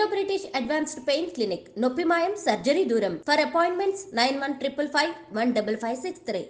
Indo-British Advanced Pain Clinic, Noppimayam Surgery Duram. For appointments 9155 15563.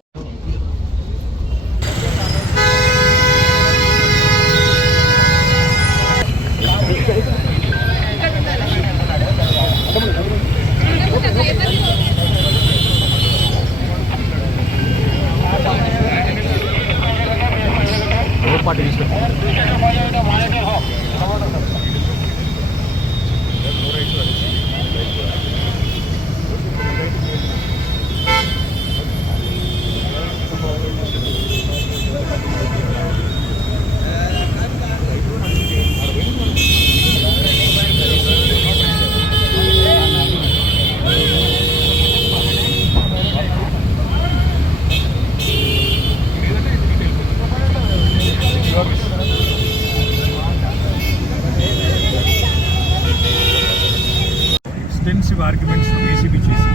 Extensive arguments ACB చేసి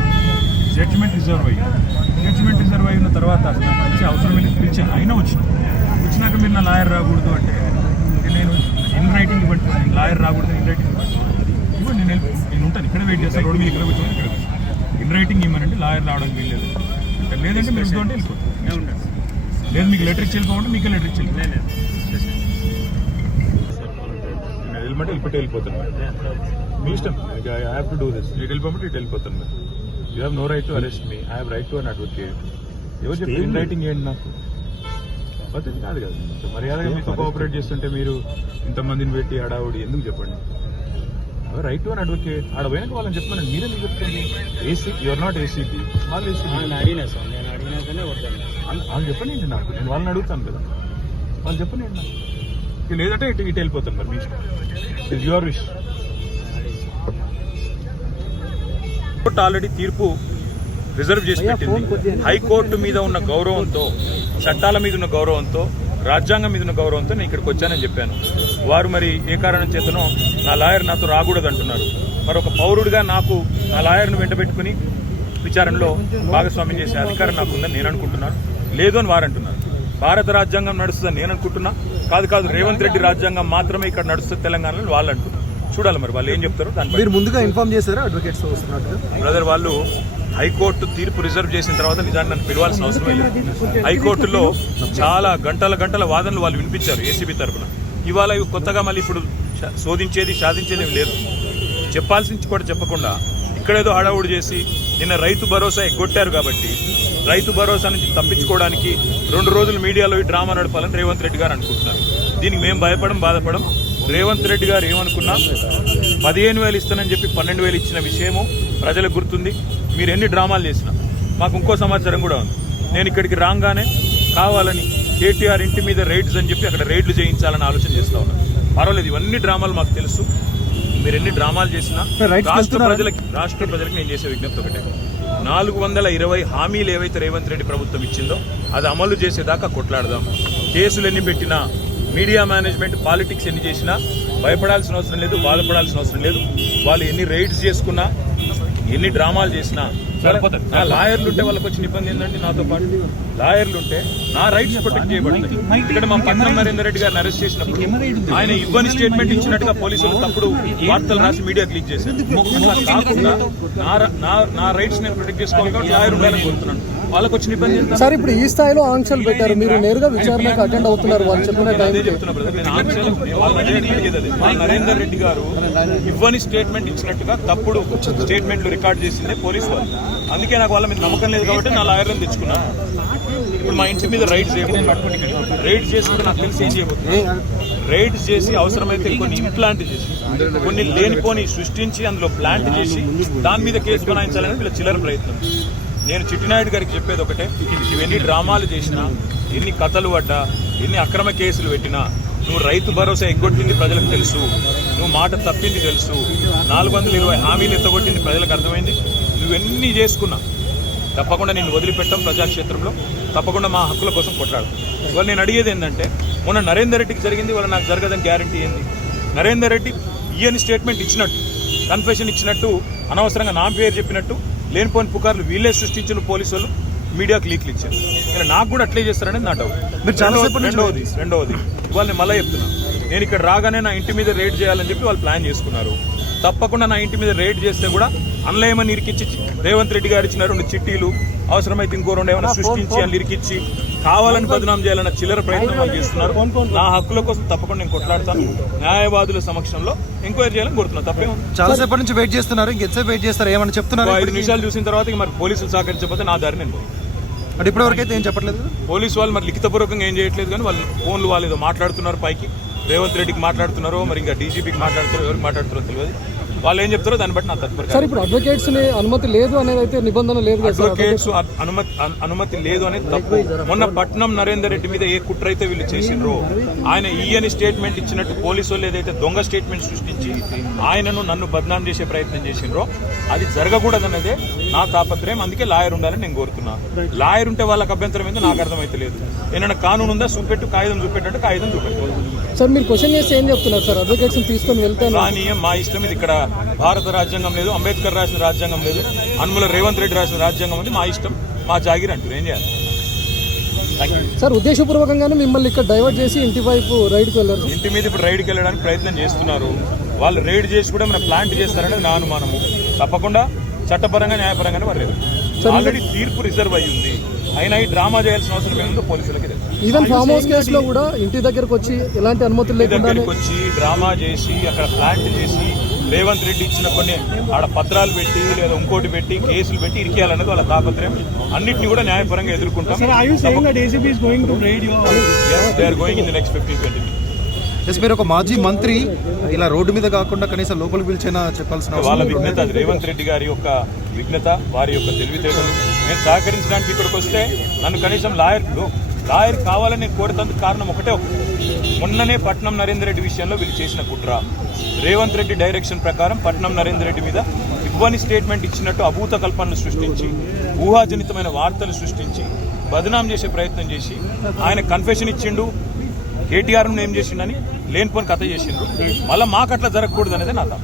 judgement reserve అయిన తర్వాత అసలు పిలిచి అవసరం పిలిచి అయినా వచ్చినాక మీరు నా లాయర్ రాకూడదు అంటే నేను ఇన్ రైటింగ్ ఇవ్వండి, లాయర్ రాకూడదు ఇన్ రైటింగ్ ఇవ్వండి, నేను ఉంటాను ఇక్కడ వెయిట్ చేస్తాను, రోడ్డు మీద ఇక్కడ కూర్చొని ఇక్కడ ఇన్ రైటింగ్ ఇవ్వనండి, లాయర్ రావడానికి వీల్లేదు అంటే లేదంటే మీరు ఇద్దు అంటే వెళ్ళిపోతాం, లేదు మీకు లెటర్ ఇచ్చి వెళ్ళిపోమంటే మీకే లెటర్ ఇచ్చి వెళ్ళిపోమంటే వెళ్ళిపోతాను మీ ఇష్టం. I have to do this. ఇటు వెళ్ళిపోమంటే ఇటు వెళ్ళిపోతాను. You have no right to arrest me. I have right to an advocate. ఎవరు చెప్పి ఇన్ రైటింగ్ ఏంటి నాకు పద్ధతి కాదు కదా. మర్యాదగా మీతో కోఆపరేట్ చేస్తుంటే మీరు ఇంతమందిని పెట్టి హడావుడి ఎందుకు చెప్పండి. Right to an advocate. ఆడ పోయినాక వాళ్ళని చెప్పమని మీరే మీకు చెప్తుంది. ఏసీ యూఆర్ నాట్ ఏసీపీ, వాళ్ళు ఏసీపీ. వాళ్ళు చెప్పండి నాకు, నేను వాళ్ళని అడుగుతాను కదా, వాళ్ళు చెప్పండి నాకు. లేదంటే ఇటు వెళ్ళిపోతాను మరి మీ ఇష్టం. It's your wish. Court already తీర్పు రిజర్వ్ చేసి పెట్టింది. హైకోర్టు మీద ఉన్న గౌరవంతో, చట్టాల మీద ఉన్న గౌరవంతో, రాజ్యాంగం మీద ఉన్న గౌరవంతో నేను ఇక్కడికి వచ్చానని చెప్పాను. వారు మరి ఏ కారణం చేతనో నా లాయర్ నాతో రాకూడదు అంటున్నారు. మరి ఒక పౌరుడిగా నాకు నా లాయర్ను వెంటబెట్టుకుని విచారణలో భాగస్వామ్యం చేసే అధికారం నాకుందని నేను అనుకుంటున్నాను. లేదు అని వారు అంటున్నారు. భారత రాజ్యాంగం నడుస్తుందని నేను అనుకుంటున్నా. కాదు రేవంత్ రెడ్డి రాజ్యాంగం మాత్రమే ఇక్కడ నడుస్తుంది తెలంగాణలో వాళ్ళు అంటున్నారు. చూడాలి మరి వాళ్ళు ఏం చెప్తారో. దాని మీరు ముందుగా ఇన్ఫార్మ్ చేశారా అడ్వకేట్స్ వస్తున్నట్టు? బ్రదర్, వాళ్ళు హైకోర్టు తీర్పు రిజర్వ్ చేసిన తర్వాత నిజాన్ని నన్ను పిలవాల్సిన అవసరమే లేదు. హైకోర్టులో చాలా గంటల వాదనలు వాళ్ళు వినిపించారు ఏసీబీ తరఫున. ఇవాళ కొత్తగా మళ్ళీ ఇప్పుడు సాధించేది లేదు. చెప్పాల్సింది కూడా చెప్పకుండా ఇక్కడేదో హడావుడి చేసి నిన్న రైతు భరోసా ఎగ్గొట్టారు కాబట్టి రైతు భరోసా నుంచి తప్పించుకోవడానికి 2 రోజులు మీడియాలో ఈ డ్రామా నడపాలని రేవంత్ రెడ్డి గారు అనుకుంటున్నారు. దీనికి మేము బాధపడం. రేవంత్ రెడ్డి గారు ఏమనుకున్నా 15,000 ఇస్తానని చెప్పి 12,000 ఇచ్చిన విషయము ప్రజలకు గుర్తుంది. మీరు ఎన్ని డ్రామాలు చేసినా మాకు ఇంకో సమాచారం కూడా ఉంది. నేను ఇక్కడికి రాగానే కావాలని కేటీఆర్ ఇంటి మీద రైడ్స్ అని చెప్పి అక్కడ రైడ్లు చేయించాలని ఆలోచన చేస్తా ఉన్నాను. పర్వాలేదు, ఇవన్నీ డ్రామాలు మాకు తెలుసు. మీరు ఎన్ని డ్రామాలు చేసినా రాష్ట్ర ప్రజలకు నేను చేసే విజ్ఞప్తి ఒకటే. 420 హామీలు ఏవైతే రేవంత్ రెడ్డి ప్రభుత్వం ఇచ్చిందో అది అమలు చేసేదాకా కొట్లాడదాం. కేసులు ఎన్ని పెట్టినా, మీడియా మేనేజ్మెంట్ పాలిటిక్స్ ఎన్ని చేసినా భయపడాల్సిన అవసరం లేదు, బాధపడాల్సిన అవసరం లేదు. వాళ్ళు ఎన్ని రైడ్స్ చేసుకున్నా, ఎన్ని డ్రామాలు చేసినా సరిపోతుంది. నా లాయర్లు ఉంటే వాళ్ళకి వచ్చిన ఇబ్బంది ఏంటంటే, నాతో పాటు లాయర్లు ఉంటే నా రైట్స్ ప్రొటెక్ట్ చేయబడతాయి. ఇక్కడ మా పట్నం నరేందర్ రెడ్డి గారిని అరెస్ట్ చేసినప్పుడు ఆయన ఇవ్వని స్టేట్మెంట్ ఇచ్చినట్టుగా పోలీసులు తప్పుడు వార్తలు రాసి మీడియాకి లీక్ చేశారు. అలా కాకుండా నా రైట్స్ నేను ప్రొటెక్ట్ చేసుకోవాలి కాబట్టి లాయర్ ఉండాలని కోరుతున్నాను. వాళ్ళకి వచ్చిన ఇబ్బంది సార్. ఇప్పుడు ఈ స్థాయిలో ఆంక్షలు పెట్టారు, మీరు నేరుగా విచారణకు అటెండ్ అవుతున్నారు. వాళ్ళు చెప్పిన అదే చెప్తున్నా బ్రదర్. నేను ఆంక్షలు నరేందర్ రెడ్డి గారు ఇవ్వని స్టేట్మెంట్ ఇచ్చినట్టుగా తప్పుడు స్టేట్మెంట్లు రికార్డ్ చేసిందే పోలీసు వాళ్ళు. అందుకే నాకు వాళ్ళ మీద నమ్మకం లేదు కాబట్టి నా లాయర్లను తెచ్చుకున్నాను. ఇప్పుడు మా ఇంటి మీద రైడ్స్ చేసి కూడా నాకు తెలిసి ఏం చేయబోతుంది. రైడ్స్ చేసి అవసరమైతే కొన్ని ఇంప్లాంట్ చేసి, కొన్ని లేనిపోని సృష్టించి అందులో ప్లాంట్ చేసి దాని మీద కేసు బనాయించాలని వీళ్ళ చిల్లర ప్రయత్నం. నేను చిట్టినాయుడు గారికి చెప్పేది ఒకటే, ఎన్ని డ్రామాలు చేసినా, ఎన్ని కథలు పడ్డా, ఎన్ని అక్రమ కేసులు పెట్టినా, నువ్వు రైతు భరోసా ఎగ్గొట్టింది ప్రజలకు తెలుసు, నువ్వు మాట తప్పింది తెలుసు, 420 హామీలు ఎత్తగొట్టింది ప్రజలకు అర్థమైంది. నువ్వెన్ని చేసుకున్నా తప్పకుండా నేను వదిలిపెట్టాం. ప్రజాక్షేత్రంలో తప్పకుండా మా హక్కుల కోసం కొట్లాడు. ఇవాళ నేను అడిగేది ఏంటంటే, మొన్న నరేందర్ రెడ్డికి జరిగింది, ఇవాళ నాకు జరగదని గ్యారంటీ ఏంది? నరేందర్ రెడ్డి ఈయన స్టేట్మెంట్ ఇచ్చినట్టు, కన్ఫెషన్ ఇచ్చినట్టు, అనవసరంగా నా పేరు చెప్పినట్టు లేనిపోని పుకార్లు వీళ్ళే సృష్టించిన పోలీసు వాళ్ళు మీడియాకు లీక్లు ఇచ్చారు. నాకు కూడా అట్లే చేస్తారనేది నా డౌట్. రెండవది ఇవాళ నేను మళ్ళీ చెప్తున్నా, నేను ఇక్కడ రాగానే నా ఇంటి మీద రేడ్ చేయాలని చెప్పి వాళ్ళు ప్లాన్ చేసుకున్నారు. తప్పకుండా నా ఇంటి మీద రేడ్ చేస్తే కూడా అన్లయమని ఇరికిచ్చి రేవంత్ రెడ్డి గారు ఇచ్చిన 2 చిట్టీలు అవసరమైతే ఇంకో 2 ఏమైనా సృష్టించి అని ఇరికిచ్చి కావాలని బదనాం చేయాలన్న చిల్లర ప్రయత్నం వాళ్ళు చేస్తున్నారు. నా హక్కుల కోసం తప్పకుండా నేను కొట్లాడతాను. న్యాయవాదుల సమక్షంలో ఎంక్వైరీ చేయాలని కోరుతున్నాను. తప్పే ఉంది. చాలా సేపటి నుంచి వెయిట్ చేస్తున్నారు, ఇంకెంతసేపు వెయిట్ చేస్తారు ఏమని చెప్తున్నారు? 5 నిమిషాలు చూసిన తర్వాత ఇక మరి పోలీసులు సహకరించకపోతే నా దారి నేను పోయి. అంటే ఇప్పటివరకైతే ఏం చెప్పట్లేదు పోలీసు వాళ్ళు మరి లిఖితపూర్వకంగా ఏం చేయట్లేదు, కానీ వాళ్ళు ఫోన్లు వాళ్ళు ఏదో మాట్లాడుతున్నారు. పైకి రేవంత్ రెడ్డికి మాట్లాడుతున్నారో మరి ఇంకా డీజీపీకి మాట్లాడుతారో ఎవరికి మాట్లాడుతారో తెలియదు. వాళ్ళు ఏం చెప్తారో దాన్ని బట్టి నా తదుపరి. సార్ ఇప్పుడు అడ్వకేట్స్ అనుమతి లేదు అనేది అయితే నిబంధన లేదు కదా సార్? అడ్వకేట్స్ అనుమతి లేదు అనేది తప్పు. మొన్న పట్నం నరేందర్ రెడ్డి మీద ఏ కుట్ర అయితే వీళ్ళు చేసిండ్రో, ఆయన ఈయని స్టేట్మెంట్ ఇచ్చినట్టు పోలీసు వాళ్ళు ఏదైతే దొంగ స్టేట్మెంట్ సృష్టించి ఆయనను నన్ను బద్నాం చేసే ప్రయత్నం చేసిండ్రో అది జరగకూడదన్నదే నా తాపత్రయం. అందుకే లాయర్ ఉండాలని నేను కోరుతున్నా. లాయర్ ఉంటే వాళ్ళకి అభ్యంతరం ఏందో నాకు అర్థమైతే లేదు. ఏమైనా కానూన్ ఉందా చూపెట్టు, కాగితం చూపెట్టంటే కాగితం చూపెట్టు. సార్ మీరు క్వశ్చన్ చేస్తే ఏం చెప్తున్నారు సార్? అడ్వకేట్స్ తీసుకొని వెళ్తాను కానీ మా ఇష్టం. ఇది ఇక్కడ భారత రాజ్యాంగం లేదు, అంబేద్కర్ రాసిన రాజ్యాంగం లేదు, అనుముల రేవంత్ రెడ్డి రాసిన రాజ్యాంగం ఉంది. మా ఇష్టం, మా జాగిర్ అంటారు. ఏం చేయాలి సార్? ఉద్దేశపూర్వకంగానే మిమ్మల్ని ఇక్కడ డైవర్ట్ చేసి ఇంటి వైపు రైడ్కి వెళ్ళారు. ఇంటి మీద ఇప్పుడు రైడ్కి వెళ్ళడానికి ప్రయత్నం చేస్తున్నారు. వాళ్ళు రైడ్ చేసి కూడా మన ప్లాంట్ చేస్తారనేది నా అనుమానము. తప్పకుండా చట్టపరంగా న్యాయపరంగానే పర్లేదు. ఆల్రెడీ తీర్పు రిజర్వ్ అయ్యి ఉంది. అయినా ఈ డ్రామా చేయాల్సిన అవసరం ఏముందో పోలీసులకి తెలుసు. ఈవెన్ ఫామ్ హౌస్ కేసులో కూడా ఇంటి దగ్గరకు వచ్చి ఎలాంటి అనుమతులు లేకుండా దగ్గరికి వచ్చి డ్రామా చేసి అక్కడ ప్లాంట్ చేసి రేవంత్ రెడ్డి ఇచ్చిన కొన్ని ఆడ పత్రాలు పెట్టి లేదా ఇంకోటి పెట్టి కేసులు పెట్టి ఇరికేయాలనేది వాళ్ళ తాపత్రయం. అన్నింటినీ కూడా న్యాయపరంగా ఎదుర్కొంటాం. Going in the next 15-20 minutes. మీరు ఒక మాజీ మంత్రి ఇలా రోడ్డు మీద కాకుండా కనీసం లోపలికి పిలిచైనా చెప్పాల్సిన వాళ్ళ విఘ్నత, అది రేవంత్ రెడ్డి గారి యొక్క విఘ్నత, వారి యొక్క తెలివితేటలు. నేను సహకరించడానికి ఇక్కడికి వస్తే నన్ను కనీసం లాయర్ కావాలని నేను కోరుతందుకు కారణం ఒకటే. మొన్ననే పట్నం నరేందర్ రెడ్డి విషయంలో వీళ్ళు చేసిన కుట్ర, రేవంత్ రెడ్డి డైరెక్షన్ ప్రకారం పట్నం నరేందర్ రెడ్డి మీద ఇవ్వని స్టేట్మెంట్ ఇచ్చినట్టు అభూత కల్పనలు సృష్టించి ఊహాజనితమైన వార్తలు సృష్టించి బదనాం చేసే ప్రయత్నం చేసి ఆయన కన్ఫెషన్ ఇచ్చిండు, కేటీఆర్ను ఏం చేసిండని లేనిపోని కథ చేసిండ్రు. మళ్ళీ మాకు అట్లా జరగకూడదు అనేది నా తప్ప.